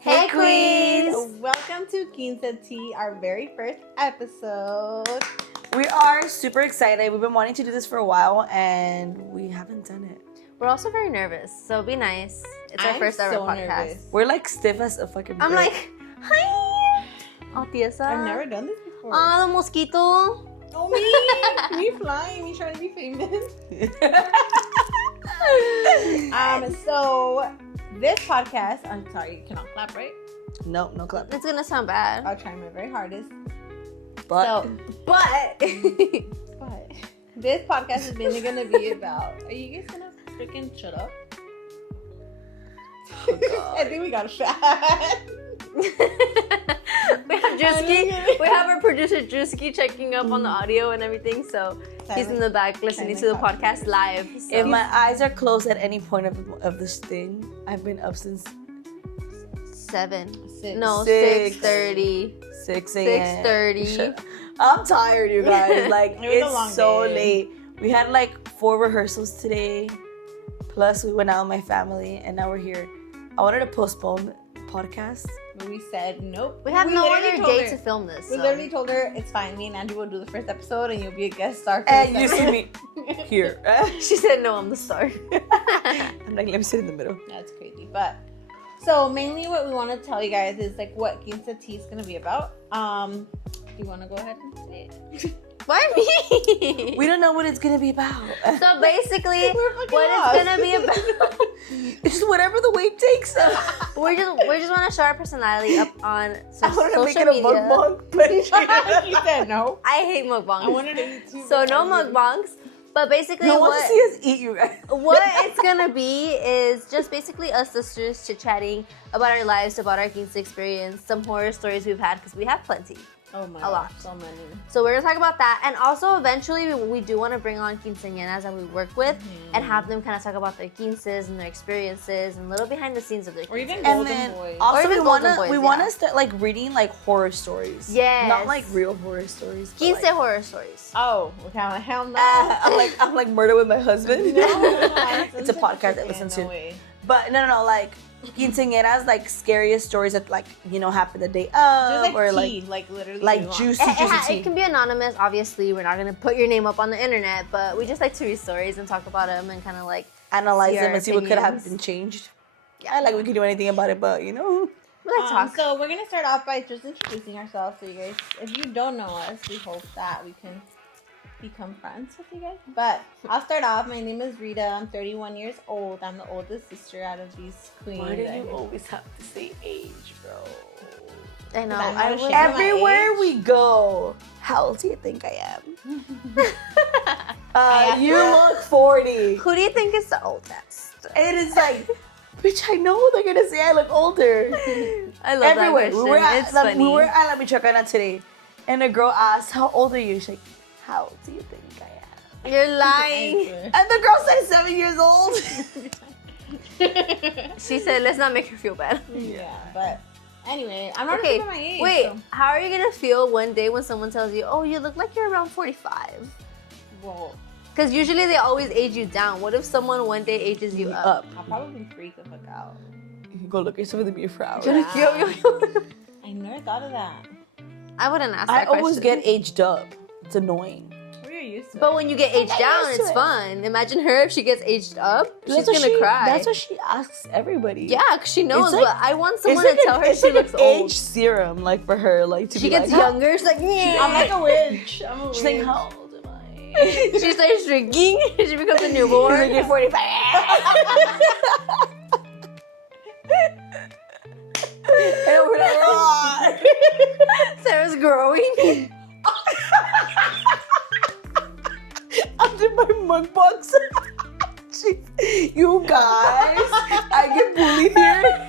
Hey Queens! Welcome to Quince Tea, our very first episode. We are super excited. We've been wanting to do this for a while and we haven't done it. We're also very nervous, so be nice. It's our first ever podcast. Nervous. We're like stiff as a fucking brick. I'm like, hi! Oh, tiesa. I've never done this before. Ah, the mosquito. Oh, me flying, me trying to be famous. So this podcast, I'm sorry, you cannot clap, right? No clap. It's gonna sound bad. I'll try my very hardest. But But this podcast is mainly gonna be about. Are you guys gonna freaking shut up? oh God. I think we got a fat. we have Drewski. We have our producer Drewski checking up on the audio and everything, so he's in the back listening to the podcast live. So. If my eyes are closed at any point of this thing, I've been up since 6:30. 6 a.m. 6:30. I'm tired, you guys. Like, It was a long it's so day. late. We had like 4 rehearsals today. Plus, we went out with my family, and now we're here. I wanted to postpone the podcast. But we said nope. We have no literally other told day her- to film this. We so. literally told her it's fine. Me and Andrew will do the first episode, and you'll be a guest star. For And the you see second. me here. She said no, I'm the star. I'm like, let me sit in the middle. That's crazy. But so mainly, what we want to tell you guys is like what Quince Tea is gonna be about. Do you want to go ahead and say it? Why me? We don't know what it's gonna be about. So basically, We're fucking what lost. it's gonna be about. It's just whatever the wave takes us. we just want to show our personality up on I wanted to make social it a media. mukbang, but You said no. I hate mukbangs. I wanted to eat too. So no mukbangs. But basically, no one wants to see us eat, you guys. what it's gonna be is just basically us sisters chit-chatting about our lives, about our Quince experience, some horror stories we've had, because we have plenty. Oh my A lot. gosh, so many. So we're gonna talk about that, and also eventually we do want to bring on quinceañeras that we work with and have them kind of talk about their quinces and their experiences and little behind the scenes of their Or even quinces. And Golden then Boys. Or also even we Golden wanna Boys, we yeah. wanna start like reading like horror stories. Yes. Not like real horror stories. but, Quince like, horror stories. Oh, okay. Hell no. I'm like murder with my husband. No, It's a podcast I listen to. No way. But no, like quinceañeras, like scariest stories that like happen the day of, Just or like tea, like literally. like you want. juicy It tea. can be anonymous, obviously. We're not going to put your name up on the internet, but we just like to read stories and talk about them and kind of like Analyze see them our and see what could have opinions. been changed. Yeah, like we could do anything about it, but we like talk. So we're gonna start off by just introducing ourselves to you guys. If you don't know us, we hope that we can become friends with you guys. But I'll start off. My name is Rita. I'm 31 years old. I'm the oldest sister out of these queens. Why do you always have to say age, bro? I know. I'm not I ashamed would, of my Everywhere age. we go, how old do you think I am? asked You her. look 40. who do you think is the oldest? It is like, bitch, I know they're gonna say I look older. I love Everywhere. that question. We were at It's funny. La Michoacana today, and a girl asked, "How old are you?" She's like, "How old do you think I am?" You're lying. And the girl said 7 years old. She said, let's not make her feel bad. Yeah, but anyway, I'm not Okay, ashamed of my age. wait. so- How are you going to feel one day when someone tells you, oh, you look like you're around 45? Well, Because usually they always age you down. What if someone one day ages you up? I'll probably freak the fuck out. You can go look yourself in the mirror for hours. You're like, yo. I never thought of that. I wouldn't ask I that always question. get aged up. It's annoying. We're used to But it. when you get aged down, used to it's it. fun. Imagine her if she gets aged up. She's That's what going to cry. That's what she asks everybody. Yeah, because she knows, like- but I want someone It's like to tell her it's she like looks an old. age serum, like for her, like to She be gets like, younger. She's like, I'm yeah. like a witch. I'm a witch. She's like, how old am I? She starts shrinking. She becomes a newborn. She's like, you're 45. And we're like, "Oh." Sarah's growing. Under my mug box. You guys, I get bullied here.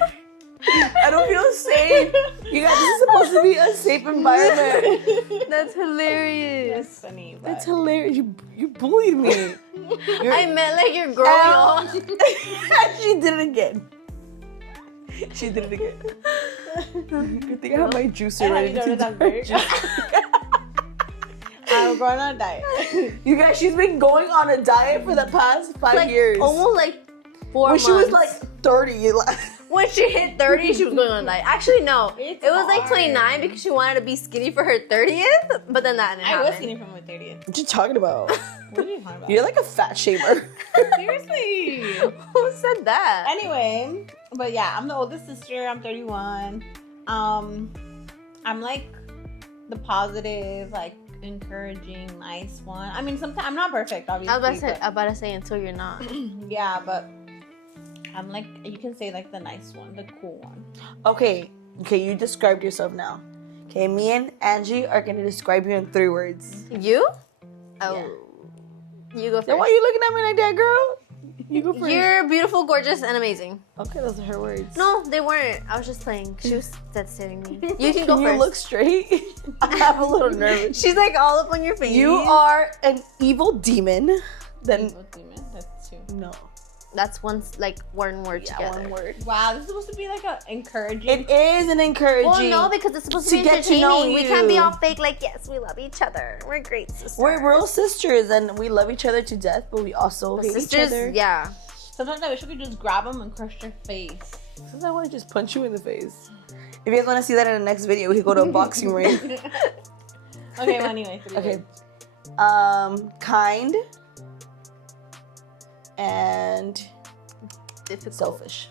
I don't feel safe. You guys, this is supposed to be a safe environment. That's hilarious. That's funny. But That's hilarious. You bullied me. I meant like you're growing old. She did it again. She did it again. Good thing I have my juicer And have ready you to noticed I'm do very- I'll going on a diet. You guys, she's been going on a diet for the past 5 years. Almost like 4 months. When she was like 30. When she hit 30, she was going on a diet. Actually, no. It's it was like hard. 29 because she wanted to be skinny for her 30th, but then that didn't happen. I was skinny from my 30th. What you talking about? What are you talking about? You're like a fat shamer. Seriously. Who said that? Anyway, but yeah, I'm the oldest sister. I'm 31. I'm like the positive, like encouraging, nice one. I mean, sometimes I'm not perfect, obviously. I was about to say until you're not. Yeah, but I'm like, you can say like the nice one, the cool one. Okay, you described yourself now. Okay, me and Angie are gonna describe you in 3 words. You? Oh. Yeah. You go first. Then why are you looking at me like that, girl? You go first. You're beautiful, gorgeous, and amazing. Okay, those are her words. No, they weren't. I was just playing. She was dead staring me. You can go Can you first. look straight? I'm a little nervous. She's like all up on your face. You are an evil demon. Then Evil demon, that's 2. no. That's one word Yeah, together. 1 word. Wow, this is supposed to be like a encouraging. It is an encouraging. Well, no, because it's supposed to be To get to know entertaining. We can't be you. all fake like, yes, we love each other. We're great sisters. We're real sisters and we love each other to death, but we also But hate sisters, each other. yeah. Sometimes I wish we could just grab them and crush their face. Sometimes I want to just punch you in the face. If you guys want to see that in the next video, we could go to a boxing ring. Okay, well, anyway. 3 Okay. words. Kind and Difficult. selfish.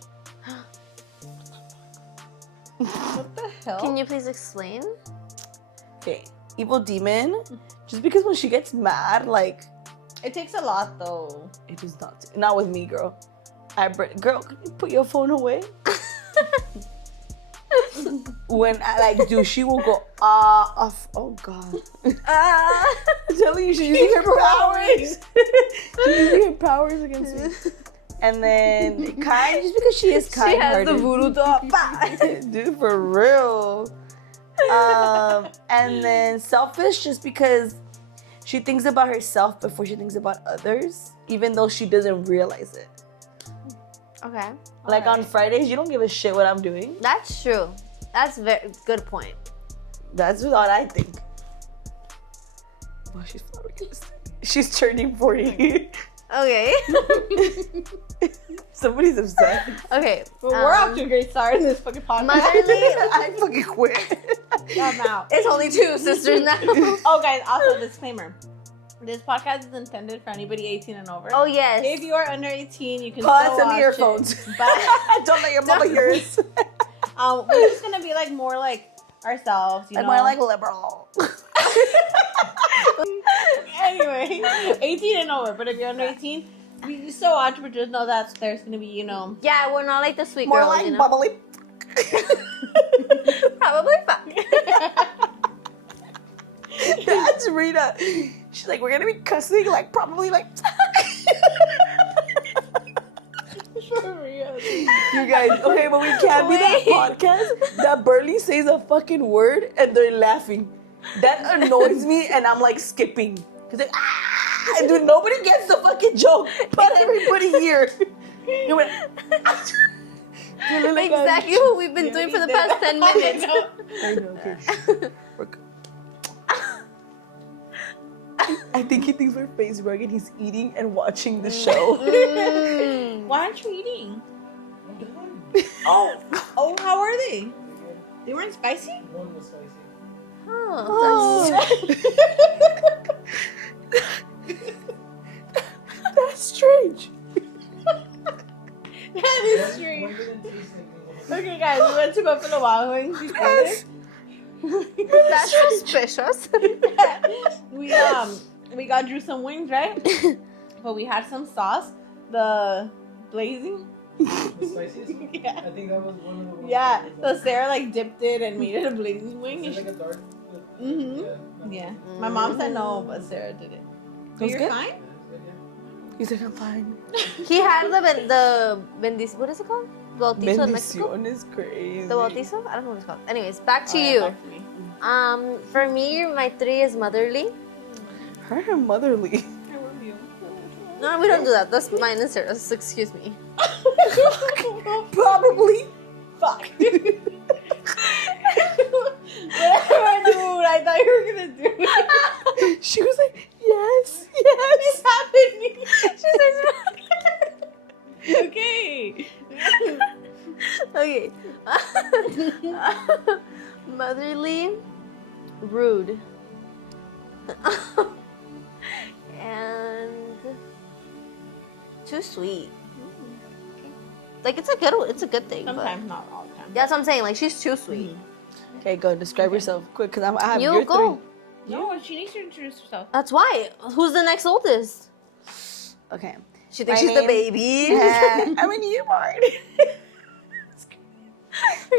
What the hell? Can you please explain? Okay. Evil demon. Just because when she gets mad, like, It takes a lot though. it is not with me, girl. Girl, can you put your phone away? When I like do, she will go off. Oh god. I'm telling you, she's using her powers. She's using her powers against me. And then kind, just because she is kind. She has the voodoo doll. Dude, for real. And then selfish, just because she thinks about herself before she thinks about others, even though she doesn't realize it. Okay. Like on Fridays, you don't give a shit what I'm doing. That's true. That's a very good point. That's what I think. Well, she's flowering. She's turning 40. Okay. Somebody's upset. Okay. But we're off to a great start in this fucking podcast. Motherly. I fucking quit. I'm out. It's only 2 sisters now. Oh, guys, also disclaimer. This podcast is intended for anybody 18 and over. Oh, yes. If you are under 18, you can Pause still and watch earphones. it. But Don't let your mama hear us. we're just gonna be like more like ourselves, you I'm know. more like liberal. Anyway, 18 and over. But if you're under 18, you can still watch, but just know that there's gonna be, you know. Yeah, we're not like the sweet More girls, like you know? bubbly. Probably fuck. That's Rita. She's like, we're gonna be cussing, like probably like. For real. You guys, okay, but we can't be that Wait. podcast that barely says a fucking word and they're laughing. That annoys me, and I'm like skipping. Cause like, ah! And dude, nobody gets the fucking joke, but everybody here. You went. You look like Exactly what we've been doing for the past 10 minutes. I know, okay. We're good. I think he thinks we're Facebook and he's eating and watching the show. Why aren't you eating? Oh, how are they? They weren't spicy? One was spicy. Oh, That's strange. That is strange. One didn't taste like Okay, guys, we went to Buffalo Wild Wings before this. that's suspicious. We got Drew some wings, right? But we had some sauce, the blazing. the spiciest. Yeah. I think that was one of the ones. Yeah, that so was Sarah like dipped it and made it a blazing wing. Is And it like a dark? Mhm. Yeah. yeah, my mom said no, but Sarah did it. But was you're good? fine? He's like, I'm fine. He had the bendic. What is it called? Bautizo in Mexico. Bendición is crazy. The bautizo? I don't know what it's called. Anyways, back to Oh, yeah, you. back to me. For me, my 3 is motherly. Her motherly. I love you. No, we don't do that. That's mine and Sarah's. Excuse me. Probably. Fuck. Whatever, dude. I thought you were gonna do it. She was like, yes, yes. happening. She says, Okay. okay. Motherly, rude, and too sweet. Like it's a good thing. Sometimes, not all the time. But that's what I'm saying. Like she's too sweet. Okay, go describe yourself quick, because I have You your go. No, she needs to introduce herself. That's why. Who's the next oldest? 3. Okay. She thinks My she's the name- baby. I mean, you are.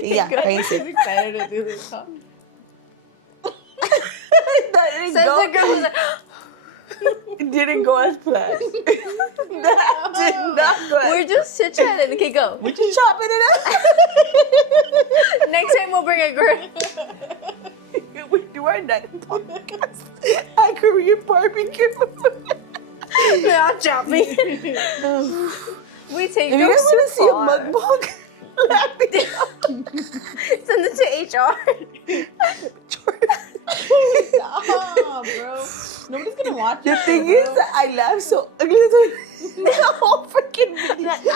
Yeah, I She's excited to do this talk. That didn't Says go- the girl who's like, It didn't go as planned. That did not go as we're just chit chatting. Okay, go. We're just chopping it Next time we'll bring a girl. up. We do our next podcast at Korean barbecue. We're not chopping. We take If you jokes guys want to see too a far. mukbang, let me know. Send it to HR. Stop, bro. Nobody's gonna watch The it, thing bro. is that I laugh so ugly the whole freaking video.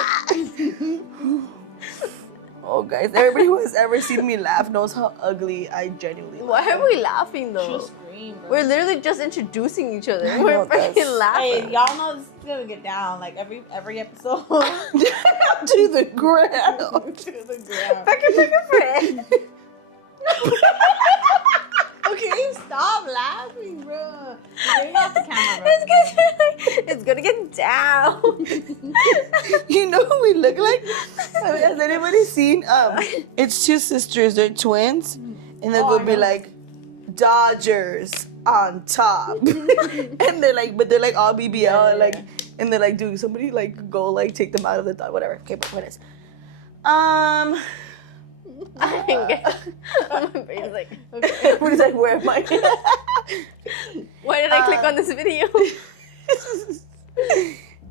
Oh, guys, everybody who has ever seen me laugh knows how ugly I genuinely laugh. Why are we laughing though? She'll scream, bro. We're literally just introducing each other. I We're know, guys. freaking laughing. Hey, y'all know this is gonna get down like every episode. To the ground. To the ground. Back a friend. Okay, stop laughing, bro. Bring off the camera, bro. It's gonna get down. You know who we look like? Has anybody seen? It's two sisters. They're twins, and they Oh, will I be know. like Dodgers on top, and they're like, but they're like all BBL, Yeah, and like, yeah. and they're like, dude, somebody like go like take them out of the whatever. Okay, but what is? I didn't get. My brain's like, Okay. Everybody's like, where am I? why did I click on this video?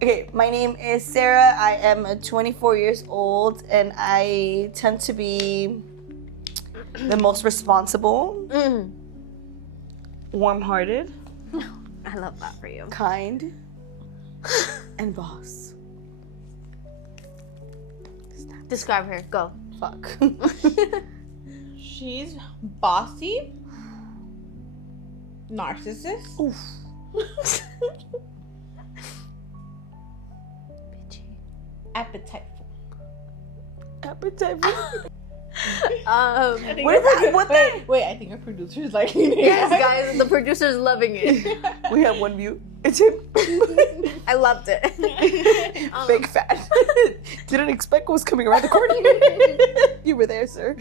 Okay, my name is Sarah. I am 24 years old, and I tend to be the most responsible, warm-hearted, I love that for you. kind, and boss. Describe her. Go. Fuck. She's bossy, narcissist, Oof. appetiteful. Appetite. What is that? What Wait, I think our producer's liking it. Yes, guys, the producer's loving it. We have one view. It's him. I loved it. Big fan. Didn't expect what was coming around the corner. You were there, sir.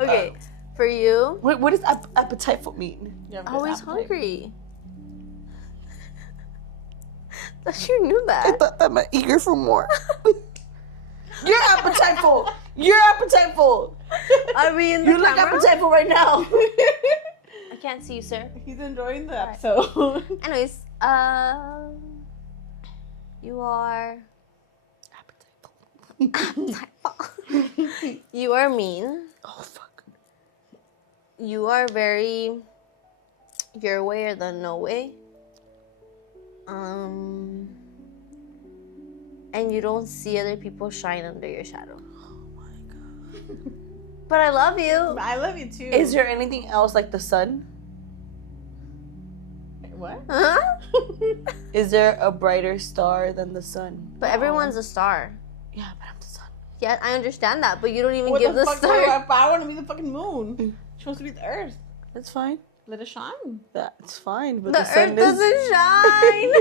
Okay, for you, What does appetiteful mean? You have good always appetite. hungry. Thought you knew I that. thought that meant eager for more. You're appetiteful. You're appetiteful. Are we in the You look camera? appetiteful right now. I can't see you, sir. He's enjoying the episode. Anyways, you are. You are mean. Oh fuck. You are very your way or the no way. And you don't see other people shine under your shadow. Oh my god. But I love you. I love you too. Is there anything else like the sun? What? Huh? Is there a brighter star than the sun? But everyone's a star. Yeah, but I'm the sun. Yeah, I understand that, but you don't even What give the fuck? star. I want to be the fucking moon. She wants to be the earth. That's fine. Let it shine. That's fine. But The the sun earth doesn't shine.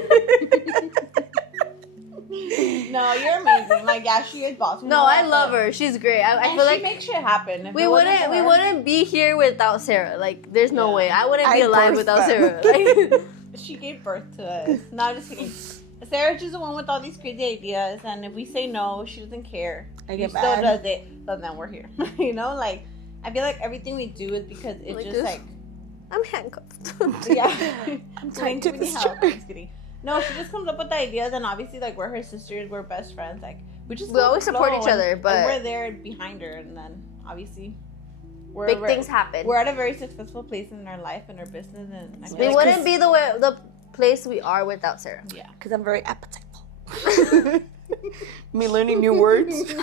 No, you're amazing. Like, yeah, she is boss. No, I love her. She's great. I And feel she like makes shit happen. If we it wasn't wouldn't for we her- wouldn't be here without Sarah. Like, there's no Yeah. way. I wouldn't be I alive birthed without them. Sarah. Like, She gave birth to us. No, just kidding. Sarah's just the one with all these crazy ideas, and if we say no, she doesn't care. I She get still mad. does it, but then we're here. You know, like, I feel like everything we do is because it's Like just this. like, I'm handcuffed. yeah. I'm Trying tied to this help. chair. Just kidding. No, she just comes up with the ideas, and obviously, like, we're her sisters, we're best friends. Like, we just We go always with the support flow, each other, and but- we're there behind her, and then obviously, Big things happen. We're at a very successful place in our life and our business, and I We feel like wouldn't be the place we are without Sarah. yeah. Because I'm very appetiteful. Me learning new words.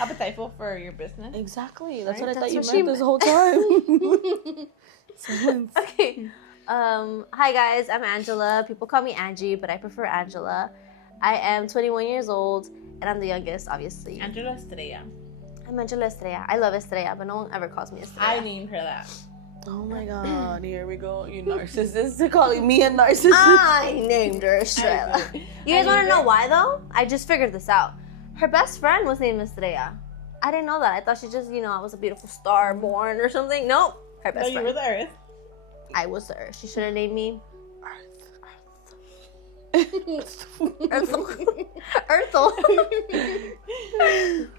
Appetiteful for your business. Exactly. That's Right? what I That's thought you what she meant this whole time. Okay. Hi guys, I'm Angela. People call me Angie, but I prefer Angela. I am 21 years old, and I'm the youngest, obviously. Angela Estrella. I'm Angela Estrella. I love Estrella, but no one ever calls me Estrella. I named her that. Oh my god, here we go. You narcissist. They're calling me a narcissist. I named her Estrella. I did. You guys I want to named know her. why, though? I just figured this out. Her best friend was named Estrella. I didn't know that. I thought she just, I was a beautiful star born or something. Nope. Her No, best you friend. were the Earth. I was the Earth. She should have named me Earthel. Earthel. But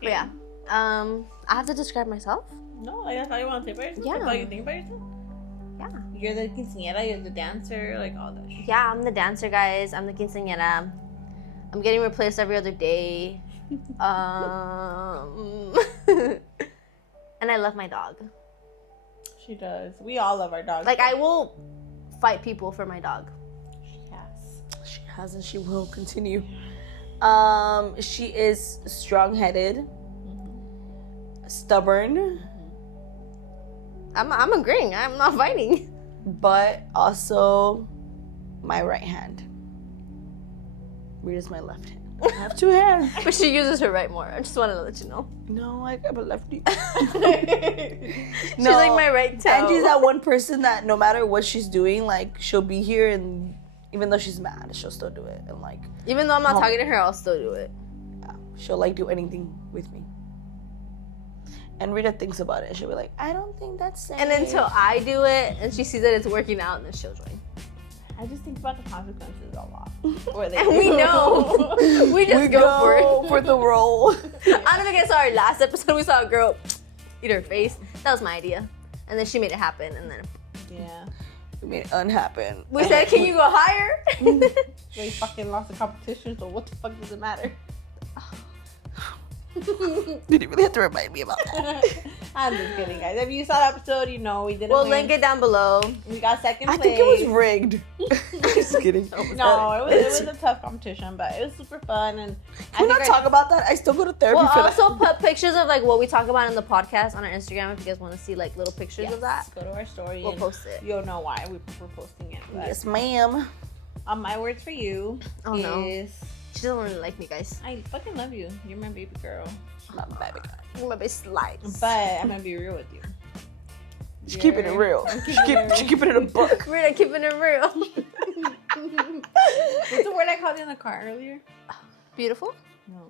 yeah. I have to describe myself. No, like that's how you want to think about yourself? Yeah. That's how you think about yourself? Yeah. You're the quinceañera, you're the dancer, like all that shit. Yeah, I'm the dancer, guys. I'm the quinceañera. I'm getting replaced every other day. And I love my dog. She does. We all love our dogs. Like, I will fight people for my dog. Yes. She has and she will continue. She is strong-headed, stubborn, I'm agreeing. I'm not fighting. but also my right hand. Rita's my left hand. I have two hands. But she uses her right more. I just want to let you know. No, I got a lefty. She's like my right toe. Angie's that one person that no matter what she's doing, like she'll be here, and even though she's mad, she'll still do it, and like Even though I'm not Oh. talking to her, I'll still do it. she'll like do anything with me. And Rita thinks about it. She'll be like, I don't think that's safe. And until I do it, and she sees that it's working out, and then she'll join. I just think about the consequences a lot. Or they And we know. We just go for it. the role. I don't know if you guys saw our last episode. We saw a girl eat her face. That was my idea. And then she made it happen. And then Yeah. We made it unhappen. we said, can you go higher? They fucking lost the competition, so what the fuck does it matter? Did you really have to remind me about that? I'm just kidding, guys. If you saw the episode, you know we didn't We'll win. link it down below. We got second I place. think it was rigged. Just kidding. No, it was a tough competition, but it was super fun. And Can we not talk about that? I still go to therapy We'll for that. also put pictures of like what we talk about in the podcast on our Instagram if you guys want to see like little pictures of that. Go to our story. We'll and post it. You'll know why we're posting it. But, Yes, ma'am. my words for you Oh, no. is She doesn't really like me, guys. I fucking love you. You're my baby girl. My baby. I'm a bit slides. But I'm gonna be real with you. She's keeping it real. She's keeping it a book. We're not keeping it real. What's the word I called you in the car earlier? Beautiful. No.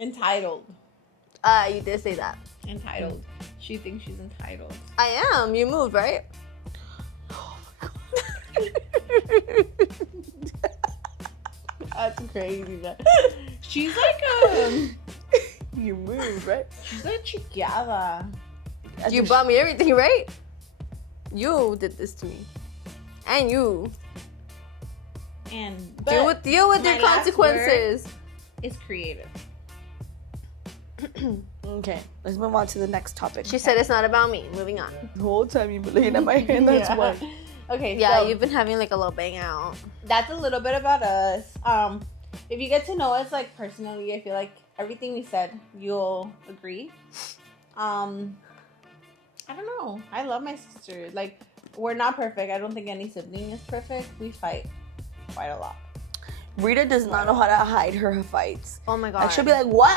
Entitled. You did say that. Entitled. She thinks she's entitled. I am. You moved, right? That's crazy. She's like You move, right? she's a chiquiada. You bought me everything, right? You did this to me. And you. And Deal with your my last consequences. It's creative. Okay, let's move on to the next topic. She said it's not about me. Moving on. The whole time you've been looking at my hand, that's Yeah. why. Okay, Yeah, so you've been having like a little bang out. that's a little bit about us. If you get to know us like personally, I feel like everything we said, you'll agree. I don't know. I love my sister. Like, we're not perfect. I don't think any sibling is perfect. We fight quite a lot. Rita does not know how to hide her fights. Oh my god. Like, she'll be like, what?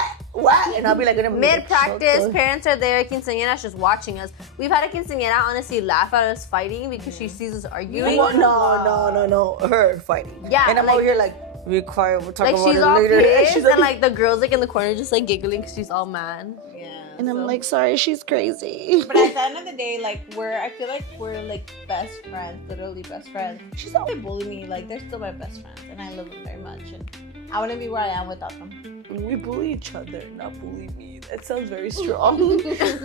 And I'll be like, Mid-practice, parents are there, quinceañera's just watching us. We've had a quinceañera honestly laugh at us fighting because she sees us arguing. No, her fighting. Yeah, and I'm like- over here like, be quiet, we'll talk Like about she's it all later. pissed, She's and like the girls like in the corner just like giggling because she's all mad. Yeah. and I'm so- like, sorry, she's crazy. But at the end of the day, like, I feel like we're like best friends, literally best friends. She's always bully me, like, they're still my best friends, and I love them very much, and I wouldn't be where I am without them. We bully each other, not bully me. That sounds very strong.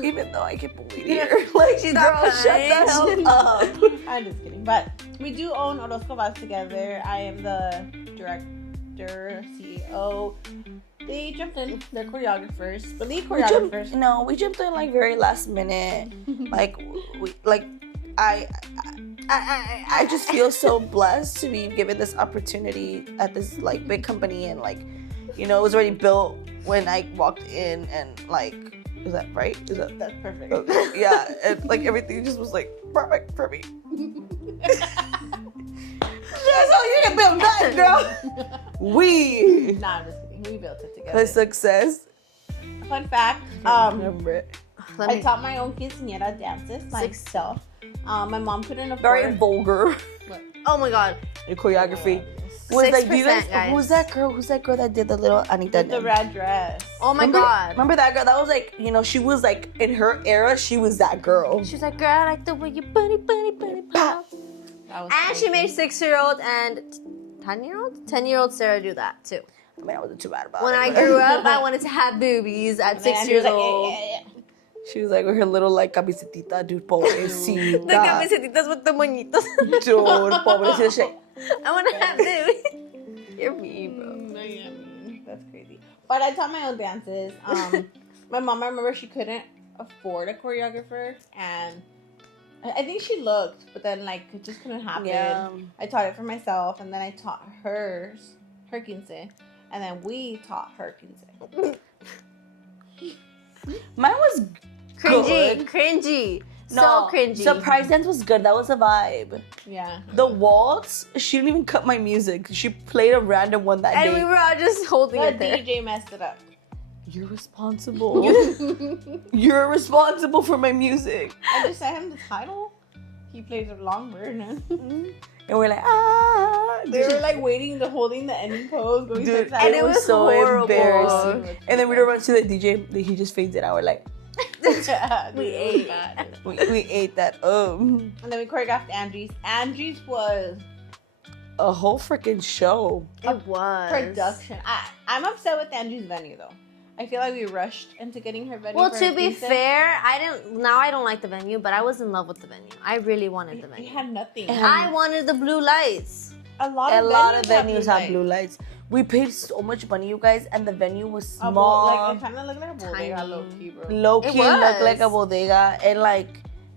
Even though I get bullied here. Like, She's girl, not shut that kind. shit up. I'm just kidding, but we do own Orozco Vibes together. I am the director, CEO. They jumped in. They're choreographers. But lead We choreographers. jumped in like very last minute. I just feel so blessed to be given this opportunity at this like big company, and like, you know, it was already built when I walked in, and like, is that right? Is that That's perfect. yeah? And like everything just was like perfect for me. That's how you can build that, girl. We Nah, I'm just kidding. We built it the together. success. Fun fact. Remember it. I taught my own quinceañera dances myself. My mom couldn't afford. Very vulgar. Oh my god. Your choreography. Was like, do you 6%, guys, who's that girl? Who's that girl that did the little Anita? The red dress. Oh my remember, god. Remember that girl? That was like, you know, she was like in her era. She was that girl. She's like, girl, I like the way you bunny pop. That was And she made 6-year-old and 10-year-old? 10-year-old Sarah do that too. I mean, I wasn't too bad about When it. I but- grew up, I wanted to have boobies at 6 years old. She was like with her little like camisetita, dude, pobrecita. The camisetitas with the moñitos. Dude, pobrecita. I want to have boobies. You're mean, bro. That's crazy. But I taught my own dances. My mom, I remember she couldn't afford a choreographer, and I think she looked, but then like it just couldn't happen. Yeah. I taught it for myself, and then I taught her quince, and then we taught her quince. Mine was good. Cringy. No, So cringy. Surprise dance was good. That was a vibe. Yeah. The waltz, she didn't even cut my music. She played a random one that And day. we were all just holding The it there. DJ messed it up. You're responsible. You're responsible for my music. I just sent him the title. He plays a long version. And we're like, ah. They were like holding the ending pose, going Dude, to and it was so horrible. embarrassing. And then we runs to the DJ. He just fades it out. We're like, We ate. we ate that. And then we choreographed Angie's. Angie's was A whole freaking show. It was. production. I'm upset with Angie's venue though. I feel like we rushed into getting her venue. Well, for to her be quince. fair, I don't like the venue, but I was in love with the venue. I really wanted the We venue. had nothing. I wanted the blue lights. A lot A of lot of venues venues have blue lights. We paid so much money, you guys, and the venue was Like small. it kind of looked like a bodega, Tiny. low key, bro. Low It key looked was. like a bodega, and like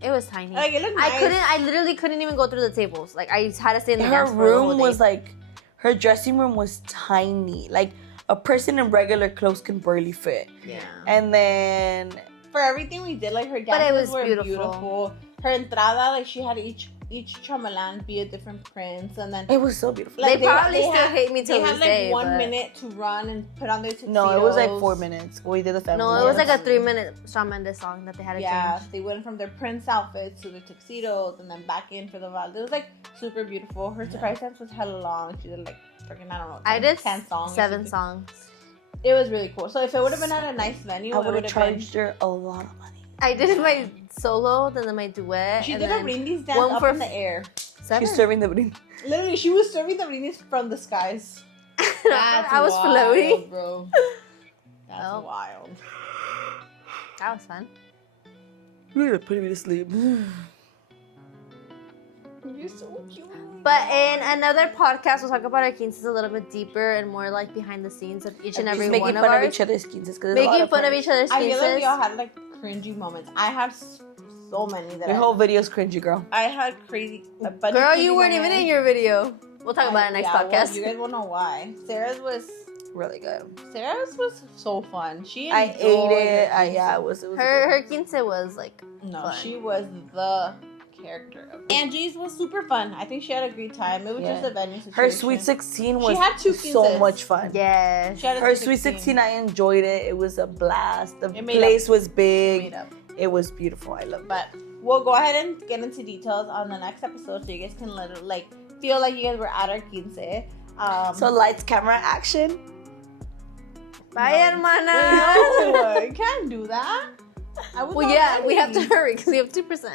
It was tiny. Like, it looked nice. I literally couldn't even go through the tables. Like I had to stay in the her dance floor the whole room day. was like, her dressing room was tiny. Like a person in regular clothes can barely fit. Yeah. And then For everything we did, like her But it dances was were beautiful. beautiful. Her entrada, like she had each chamalan be a different prince, and then it was so beautiful. They probably still had- hate me till They had this like day, 1 but- minute to run and put on their tuxedos. No, it was like 4 minutes. We did the family. No, it was like a dance. 3-minute Shawn Mendes song that they had to Yeah, change. they went from their prince outfits to their tuxedos, and then back in for the vibe. It was like super beautiful. Her surprise dance was hella long. She did like freaking, I don't know. I did 10 songs. or 7 something. songs. It was really cool. So if it would have been at a nice venue, I it would would have have been. charged her a lot of money. I did my solo, then my duet. She and did a then brindis dance one up for in the air. 7. She's serving the brindis. Literally, she was serving the brindis from the skies. That's I was wild, floating. bro. That's Oh. wild. That was fun. You're putting me to sleep. You're so cute. But in another podcast, we'll talk about our quinces a little bit deeper and more like behind the scenes of each and every Making one of fun of ours. each other's quinces. Making fun of each other's I feel like we all quinces. had like cringy moments. I have so many that Your whole video's cringy, girl. I had crazy. A bunch Girl, of you cringy weren't even moments. in your video. We'll talk about it next Yeah, well, podcast. you guys will know why. Sarah's was Really good. so fun. She I enjoyed ate it. her Yeah, it was. Her quince was like No, fun. she was the character of Angie's was super fun. I think she had a great time. It was Yeah. just a venue situation. Her Sweet 16 was had 2 so quinces. much fun. yes. She had a Her Sweet 16, I enjoyed it. It was a blast. The It made place was Made big. up. It was beautiful. I loved it. But we'll go ahead and get into details on the next episode so you guys can feel like you guys were at our quince. So lights, camera, action. Bye, hermana. No, you can't do that. I was Well, not yeah, we have to ready. hurry because we have 2%.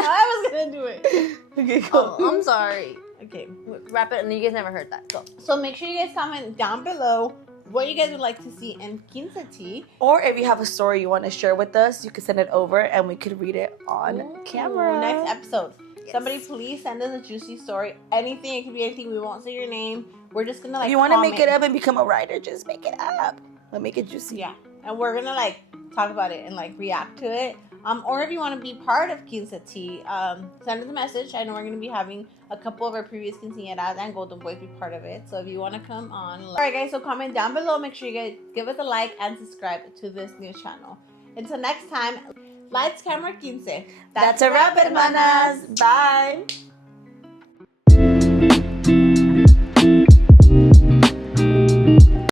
I was gonna do it. Okay, go. Oh, I'm sorry. Okay. Wrap it, and you guys never heard that. Go. So make sure you guys comment down below what you guys would like to see in Quince Tea. Or if you have a story you want to share with us, you can send it over and we could read it on camera. Next episode. Somebody please send us a juicy story. Anything, it could be anything. We won't say your name. We're just gonna If you want to make it up and become a writer, just make it up. But make it juicy. Yeah, and we're gonna like talk about it and like react to it. Or if you want to be part of Quince Tea, send us a message. I know we're gonna be having a couple of our previous quinceañeras and golden boys be part of it. So if you want to come on, all right, guys. So comment down below. Make sure you guys give us a like and subscribe to this new channel. Until next time, lights, camera, quince. That's a wrap, hermanas. Bye.